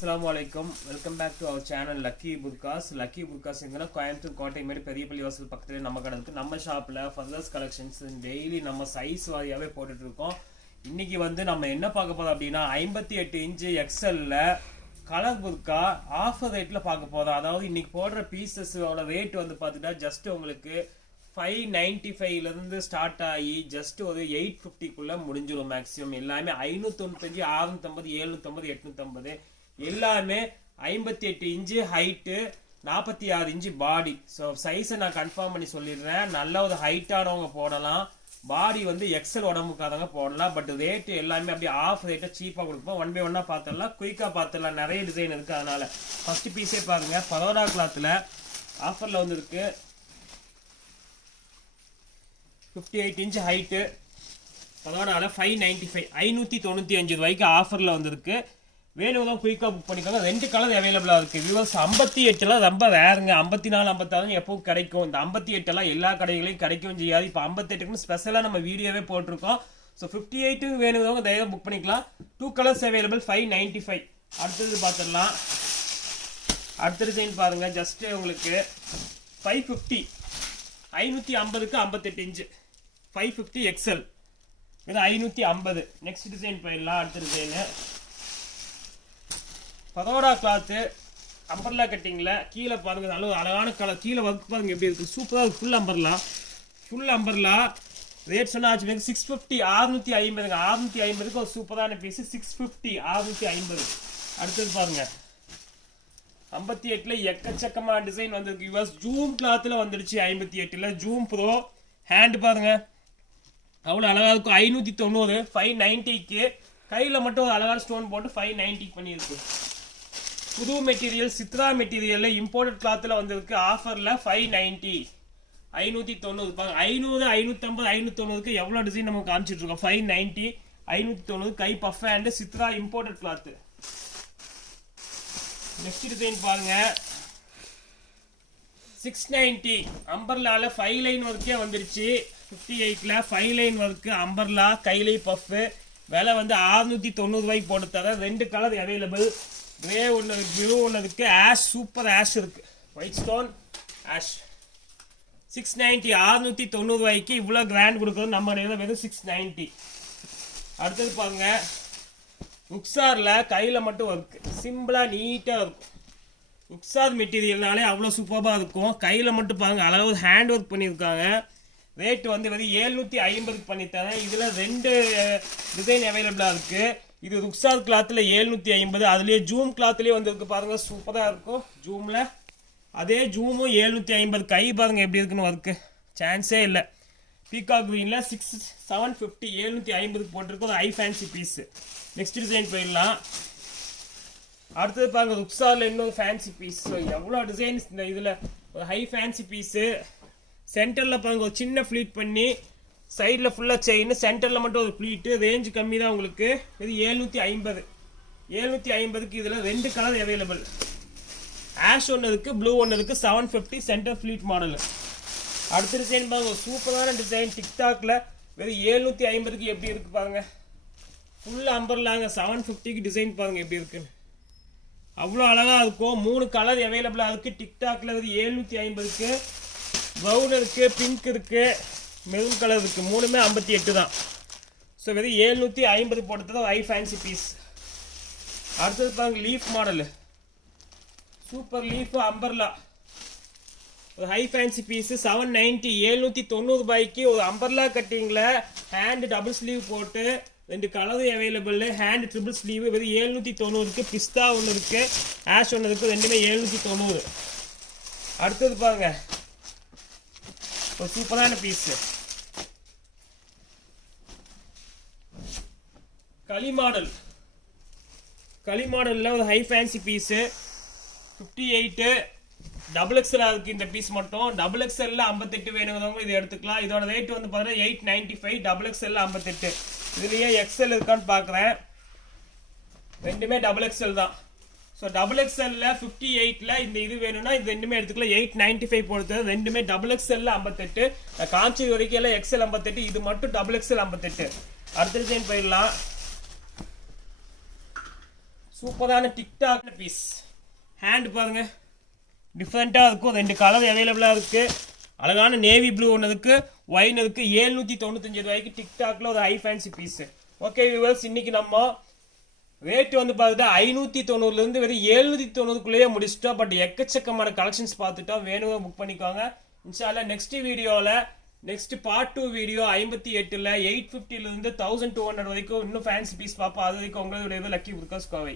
அஸ்லாம் வலைக்கம் welcome back to our channel lucky burqas lucky burqas எங்கன்னா கோயம்புத்தூர் கோட்டை மாதிரி பெரிய பள்ளி வாசல் பக்கத்துலேயே நம்ம கடை நம்ம ஷாப்பில் ஃபர்தர்ஸ் கலெக்ஷன்ஸ் டெய்லி நம்ம சைஸ் வாரியாகவே போட்டுட்ருக்கோம் இன்றைக்கி வந்து நம்ம என்ன பார்க்க போகிறோம் அப்படின்னா ஐம்பத்தி எட்டு இன்ச்சு எக்ஸலில் கலர் புர்கா ஆஃபர் ரேட்டில் பார்க்க போதும் அதாவது இன்னைக்கு போடுற பீசஸோட ரேட் வந்து பார்த்துட்டா ஜஸ்ட் உங்களுக்கு ஃபைவ் நைன்டி ஃபைவ்லேருந்து ஸ்டார்ட் ஆகி ஜஸ்ட் ஒரு எயிட் ஃபிஃப்டிக்குள்ளே முடிஞ்சிடும் மேக்ஸிமம் எல்லாமே ஐநூற்றொண்ணூத்தஞ்சு அறுநூத்தம்பது எழுநூற்றம்பது எட்நூற்றம்பது எல்லாமே ஐம்பத்தி எட்டு இன்ச்சு ஹைட்டு நாற்பத்தி ஆறு இன்ச்சு பாடி ஸோ சைஸை நான் கன்ஃபார்ம் பண்ணி சொல்லிடுறேன். நல்ல ஒரு ஹைட்டானவங்க போடலாம். பாடி வந்து எக்ஸல் உடம்புக்காதவங்க போடலாம். பட் ரேட்டு எல்லாமே அப்படியே ஆஃப் ரேட்டை சீப்பாக கொடுப்போம். ஒன் பை ஒன்னாக பார்த்துடலாம். குயிக்காக பார்த்துடலாம். நிறைய டிசைன் இருக்குது அதனால். ஃபஸ்ட்டு பீஸே பாருங்கள் பரோடா கிளாத்தில் ஆஃபரில் வந்துருக்கு. ஃபிஃப்டி எயிட் இன்ச் ஹைட்டு பரோடாவில் ஃபைவ் நைன்ட்டி ஃபைவ் ஐநூற்றி தொண்ணூற்றி அஞ்சு ரூபாய்க்கு ஆஃபரில் வந்திருக்கு. வேணும்னா குயிக்காக புக் பண்ணிக்கோங்க. ரெண்டு கலர் அவைலபிளாக இருக்குது வியூவர்ஸ் ஐம்பத்தி எட்டுலாம் ரொம்ப வேறுங்க ஐம்பத்தி நாலு ஐம்பத்தாறு எப்பவும் கிடைக்கும். இந்த ஐம்பத்தி எட்டெல்லாம் எல்லா கடைகளையும் கிடைக்கும் செய்யாது. இப்போ ஐம்பத்தெட்டுக்குன்னு ஸ்பெஷலாக நம்ம வீடியோவே போட்டிருக்கோம். ஸோ ஃபிஃப்டி எயிட்டுக்கு வேணுங்கிறவங்க தயவு புக் பண்ணிக்கலாம். Two colours available five ninety five அடுத்தது பார்த்துடலாம். அடுத்த டிசைன் பாருங்கள் ஜஸ்ட்டு உங்களுக்கு ஃபைவ் ஃபிஃப்டி ஐநூற்றி ஐம்பதுக்கு ஐம்பத்தெட்டு இன்ச்சு ஃபைவ் ஃபிஃப்டி எக்ஸல் இது ஐநூற்றி ஐம்பது. நெக்ஸ்ட் டிசைன் போயிடலாம். அடுத்த டிசைனு பதோடா கிளாத்து அம்பர்லா கட்டிங்கில் கீழே பாருங்க நல்ல ஒரு அழகான கலர் கீழே ஒர்க் பாருங்க எப்படி இருக்குது சூப்பராக இருக்குது full umbrella full umbrella rate சொன்னா ஆச்சு சிக்ஸ் ஃபிஃப்டி அறுநூற்றி ஐம்பதுங்க அறுநூற்றி ஐம்பதுக்கு ஒரு சூப்பரான பீஸு சிக்ஸ் ஃபிஃப்டி அறுநூற்றி ஐம்பது. அடுத்தது பாருங்கள் ஐம்பத்தி எட்டில் எக்கச்சக்கமான டிசைன் வந்திருக்கு. யூஎஸ் ஜூம் கிளாத்தில் வந்துடுச்சு ஐம்பத்தி எட்டில். ஜூம் ப்ரோ ஹேண்ட் பாருங்கள் அவ்வளோ அழகாக இருக்கும். ஐநூற்றி தொண்ணூறு ஃபைவ் நைன்ட்டிக்கு கையில் மட்டும் ஒரு அழகான ஸ்டோன் போட்டு ஃபைவ் நைன்ட்டிக்கு பண்ணியிருக்கு. புது மெட்டீரியல் சித்ரா மெட்டீரியலில் இம்போர்ட்டட் கிளாத்தில் வந்திருக்கு. ஆஃபரில் ஃபைவ் நைன்ட்டி ஐநூற்றி தொண்ணூறு. பாருங்க ஐநூறு ஐநூற்றம்பது ஐநூற்றொண்ணூறுக்கு எவ்வளோ டிசைன் நம்ம காமிச்சிட்ருக்கோம் ஃபைவ் நைன்ட்டி ஐநூற்றி தொண்ணூறு கை puff hand Chitra imported cloth next design பாருங்க. சிக்ஸ் நைன்ட்டி அம்பர்லாவில் ஃபைவ் லைன் ஒர்க்கே வந்துருச்சு. ஃபிஃப்டி எயிட்டில் ஃபைவ் லைன் ஒர்க்கு அம்பர்லா கைலை பஃப்பு விலை வந்து ஆறுநூற்றி தொண்ணூறுரூவாய்க்கு போட்டு தர ரெண்டு கலர் அவைலபிள் கிரே ஒன்று ப்ளூ ஒன்று இருக்கு. ஆஷ் சூப்பர் ஆஷ் இருக்கு. White stone ash six ninety அறுநூத்தி தொண்ணூறு ரூபாய்க்கு இவ்வளோ கிராண்ட் கொடுக்குறது நம்ம கடையில் வெறும் சிக்ஸ் நைன்ட்டி அடுத்தது பாருங்க. உக்ஸாரில் கையில் மட்டும் ஒர்க்கு சிம்பிளாக நீட்டாக இருக்கும் உக்ஸார் மெட்டீரியல்னாலே அவ்வளோ சூப்பராக இருக்கும். கையில் மட்டும் பாருங்கள் அளவு ஹேண்ட் ஒர்க் பண்ணியிருக்காங்க. ரேட் வந்து வெறும் ஏழ்நூற்றி ஐம்பதுக்கு பண்ணித்தரேன். இதில் ரெண்டு டிசைன் அவைலபிளாக இருக்குது இது ருக்ஸார் கிளாத்தில் ஏழ்நூற்றி ஐம்பது அதுலேயே ஜூம் கிளாத்லேயே வந்துருக்கு பாருங்கள் சூப்பராக இருக்கும். ஜூமில் அதே ஜூமும் ஏழ்நூற்றி ஐம்பது. கை பாருங்கள் எப்படி இருக்குன்னு ஒர்க்கு சான்ஸே இல்லை. பீகா க்ரீனில் சிக்ஸ் செவன் ஃபிஃப்டி ஏழ்நூற்றி ஐம்பதுக்கு போட்டிருக்கோம் ஐ ஃபேன்சி பீஸு நெக்ஸ்ட் டிசைன் போயிடலாம். அடுத்தது பாருங்கள் ருக்ஸாரில் இன்னொரு ஃபேன்சி பீஸ் எவ்வளோ டிசைன்ஸ் இந்த இதில். ஒரு ஹை ஃபேன்சி பீஸு சென்டரில் பாருங்கள் ஒரு சின்ன ஃப்ளீட் பண்ணி சைடில் ஃபுல்லாக செயின் சென்டரில் மட்டும் ஒரு ப்ளீட்டு ரேஞ்ச் கம்மி தான் உங்களுக்கு. இது ஏழ்நூற்றி ஐம்பது. ஏழ்நூற்றி ஐம்பதுக்கு இதில் ரெண்டு கலர் அவைலபிள் ஆஷ் ஒன்று இருக்குது ப்ளூ ஒன்று இருக்குது seven fifty centre pleat model அடுத்த டிசைன் பாருங்க சூப்பரான டிசைன் டிக்டாக்ல வெறும் ஏழ்நூற்றி ஐம்பதுக்கு எப்படி இருக்குது பாருங்க. ஃபுல் அம்பர்லாங்க செவன் ஃபிஃப்டிக்கு டிசைன் பாருங்கள் எப்படி இருக்குன்னு. அவ்வளோ அழகாக இருக்கும். மூணு கலர் அவைலபிளாக இருக்குது டிக்டாக்ல வெறும் ஏழ்நூற்றி ஐம்பதுக்கு. ப்ரௌன் இருக்குது பிங்க் இருக்குது மெரூன் கலர் இருக்குது மூணுமே ஐம்பத்தி எட்டு தான். ஸோ வெறும் ஏழ்நூற்றி ஐம்பது போட்டது தான் ஐ ஃபேன்சி பீஸ் அடுத்தது பாருங்க leaf model super leaf umbrella ஒரு high fancy piece seven ninety ஏழ்நூற்றி தொண்ணூறு ரூபாய்க்கு ஒரு அம்பர்லா கட்டிங்கில் ஹேண்டு டபுள் ஸ்லீவ் போட்டு ரெண்டு கலரும் அவைலபிள் ஹேண்டு ட்ரிபிள் ஸ்லீவ் வெறும் ஏழ்நூற்றி தொண்ணூறுக்கு பிஸ்தா ஒன்று இருக்குது ஆஷ் ஒன்று இருக்குது ரெண்டுமே ஏழ்நூற்றி தொண்ணூறு. அடுத்தது பாருங்க ஒரு சூப்பரான பீஸு களி மாடல் களி மாடலில் ஒரு high fancy piece fifty eight double XL இருக்குது இந்த பீஸ் மட்டும். டபுள் எக்ஸ்எல்ல ஐம்பத்தெட்டு வேணுங்கிறவங்க இதை எடுத்துக்கலாம். இதோட ரேட் வந்து பார்த்தீங்கன்னா எயிட் நைன்டி ஃபைவ் டபுள் எக்ஸ்எல்ல ஐம்பத்தெட்டு. இதுலேயே எக்ஸ்எல் இருக்கான்னு பார்க்குறேன் ரெண்டுமே டபுள் எக்ஸ்எல் தான். ஸோ டபுள் எக்ஸ்எல்ல ஃபிஃப்டி எயிட்டில் இந்த இது வேணும்னா இது ரெண்டுமே எடுத்துக்கலாம். எயிட் நைன்டி ஃபைவ் பொறுத்து ரெண்டுமே டபுள் எக்ஸ்எல்ல ஐம்பத்தெட்டு. நான் வரைக்கும் எல்லாம் எக்ஸ்எல் ஐம்பத்தெட்டு. இது மட்டும் டபுள் எக்ஸ்எல் ஐம்பத்தெட்டு. அடுத்த டிசைன் போயிடலாம்? சூப்பரான டிக்டாக் பீஸ் ஹேண்ட் பாருங்க. டிஃப்ரெண்ட்டாக இருக்கும். ரெண்டு கலர் அவைலபிளாக இருக்குது அழகான நேவி ப்ளூ ஒன்று இருக்குது ஒயின் இருக்குது ஏழ்நூற்றி தொண்ணூத்தஞ்சு ரூபாய்க்கு டிக்டாக்ல ஒரு high fancy piece okay viewers இன்னைக்கு நம்ம ரேட் வந்து பார்த்துட்டா ஐநூற்றி தொண்ணூறுலேருந்து வெறும் ஏழ்நூற்றி தொண்ணூறுக்குள்ளேயே முடிச்சிட்டோம். பட் எக்கச்சக்கமான கலெக்ஷன்ஸ் பார்த்துட்டோம். வேணுங்க புக் பண்ணிக்கோங்க. இன்ஷால்ல நெக்ஸ்ட் வீடியோவில் நெக்ஸ்ட் பார்ட் டூ வீடியோ ஐம்பத்தி எட்டில் எயிட் ஃபிஃப்டிலேருந்து தௌசண்ட் டூ ஹண்ட்ரட் வரைக்கும் இன்னும் ஃபேன்சி பீஸ் பார்ப்போம் அது வரைக்கும் உங்களுடைய இது லக்கி புர்காஸ் கோவை